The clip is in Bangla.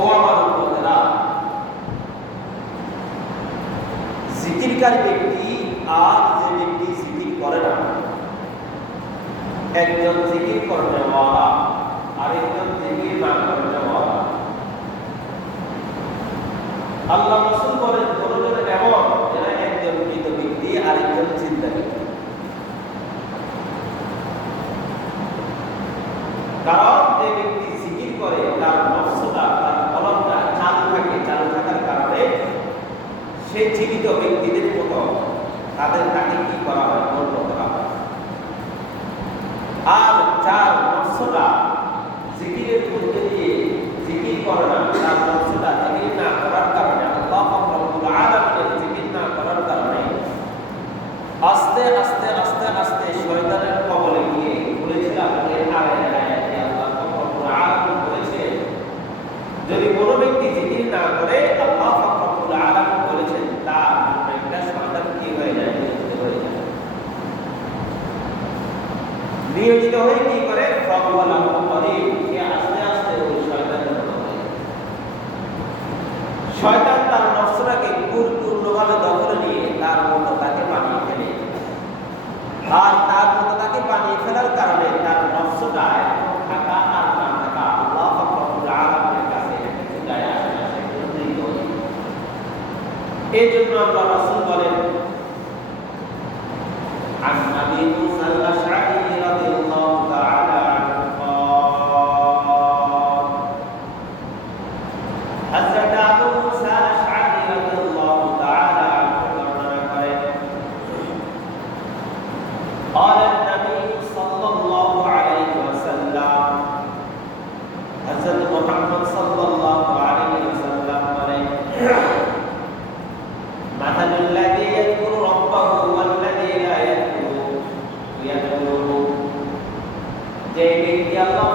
ও আমার উম্মতেরা, জিকিরকারী ব্যক্তি আর যে ব্যক্তি জিকির করে না, একজন জিকির করতে ওয়ালা আরেকজন জিকির না করতে ওয়ালা। আল্লাহ রাসূল বলেন দুজন এমন যারা একজন মৃত ব্যক্তি আরেকজন জিন্দা ব্যক্তি। কারণ যে ব্যক্তি জিকির করে তার নফসটা, তার কলমটা চালু থাকে, চালু থাকার কারণে সেই জীবিত ব্যক্তিদের মতো তাকে কি করা হয়, গণ্য করা হয়। আর যার নফসটা জিকিরের মধ্যে দিয়ে জিকির করে না, তার নফসটা জিকির না করার কারণে, আল্লাহ রাব্বুল আলামিনের জিকির না করার কারণে আস্তে আস্তে আস্তে আস্তে শয়তানের কবলে গিয়ে বলেছিলাম এর আয়াতে আল্লাহ রাব্বুল আলামিন বলেছে, যদি কোনো ব্যক্তি জিকির না করে আল্লাহ রাব্বুল আলামিন বলেছেন তার একটা শয়তান কি হয়ে যায়, নিয়োজিত হয়ে কি করে, আস্তে আস্তে ওই শয়তানের মতো হয়। শয়তান তার নফসটাকে পূর্ণভাবে দখলে নিয়ে তার মতো তাকে বানিয়ে ফেলে। আর তার মতো তাকে বানিয়ে ফেলার কারণে তার নফসটা থাকা আর না থাকা আল্লাহ রাব্বুল আলামিনের কাছে কিছু যায় আসে না, এই জন্য আল্লাহ রাসূল বলেন, عن أبي موسى الأشعري رضي الله تعالى عنه قال حضرت أبو موسى الأشعري رضي الله تعالى عنه قال النبي صلى الله عليه وسلم حضرت محمد صلى الله عليه وسلم مثل الذي يذكر ربه والذي لا يذكر যে ব্যক্তি আল্লাহ